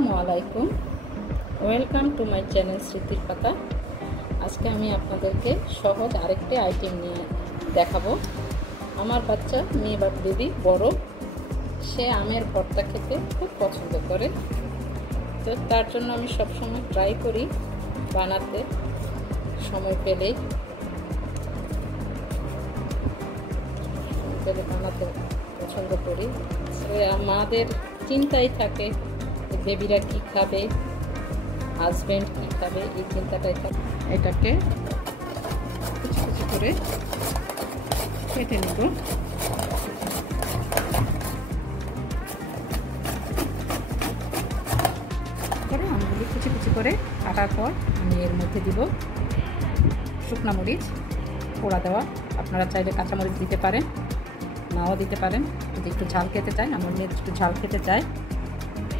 আসসালামু আলাইকুম, welcome to my channel স্মৃতির পাতা। আজকে আমি আপনাদেরকে সহজ আরেকটি আইটেম নিয়ে দেখাবো। আমার বাচ্চা, মেয়ে বা বেবি বড়, সে আমের ভর্তা খেতে খুব পছন্দ করে। তো তার জন্য আমি সবসময় ট্রাই করি বানাতে, সময় পেলেই বানাতে পছন্দ করি। আমাদের চিন্তাই থাকে বেবিরা কি খাবে, হাজব্যান্ড কি খাবে, এই চিন্তাটাই থাকে। এটাকে কিছু কিছু করে কেটে নেব। করে আমগুলি কুচি কুচি করে কাটার পর আমি এর মধ্যে দিব শুকনা মরিচ পোড়া দেওয়া। আপনারা চাইলে কাঁচামরিচ দিতে পারেন, নাও দিতে পারেন। যদি একটু ঝাল খেতে চায়, আমার মেয়ে একটু ঝাল খেতে চায়,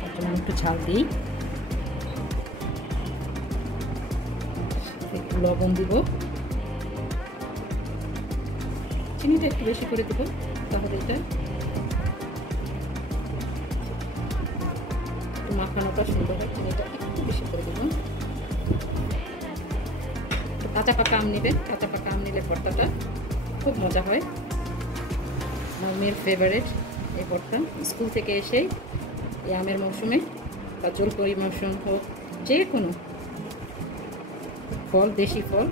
তার জন্য আমি একটু ঝাল দিই। একটু লবণ দিব, চিনিটা একটু বেশি করে দেবো, তাহলে এটা একটু মাখানোটা সুন্দর হয়। চিনিটা একটু বেশি করে দেবো। কাঁচা পাকা আম নেবেন, কাঁচা পাকা আম নিলে ভর্তাটা খুব মজা হয়। আমার মেয়ের ফেভারিট এই ভর্তা। স্কুল থেকে এসেই এই আমের মৌসুমে বা জলপাই মৌসুম হোক, যে কোনো ফল, দেশি ফল,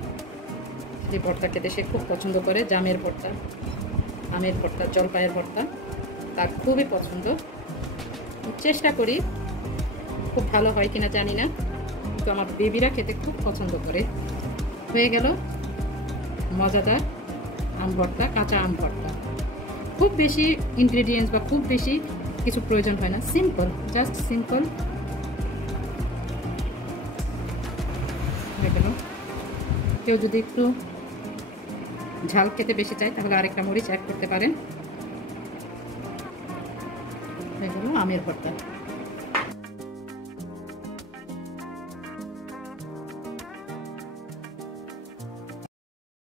যে ভর্তা খেতে সে খুব পছন্দ করে। জামের ভর্তা, আমের ভর্তা, জলপাইয়ের ভর্তা তার খুবই পছন্দ। চেষ্টা করি, খুব ভালো হয় কিনা জানি না, কিন্তু আমার বেবিরা খেতে খুব পছন্দ করে। হয়ে গেল মজাদার আম ভর্তা, কাঁচা আম ভর্তা। খুব বেশি ইনগ্রেডিয়েন্টস বা খুব বেশি কিছু প্রয়োজন হয় না, সিম্পল, জাস্ট সিম্পল হয়ে গেল। কেউ যদি একটু ঝাল খেতে বেশি চায় তাহলে আরেকটা মরিচ অ্যাড করতে পারেন। হয়ে গেল আমের ভর্তা।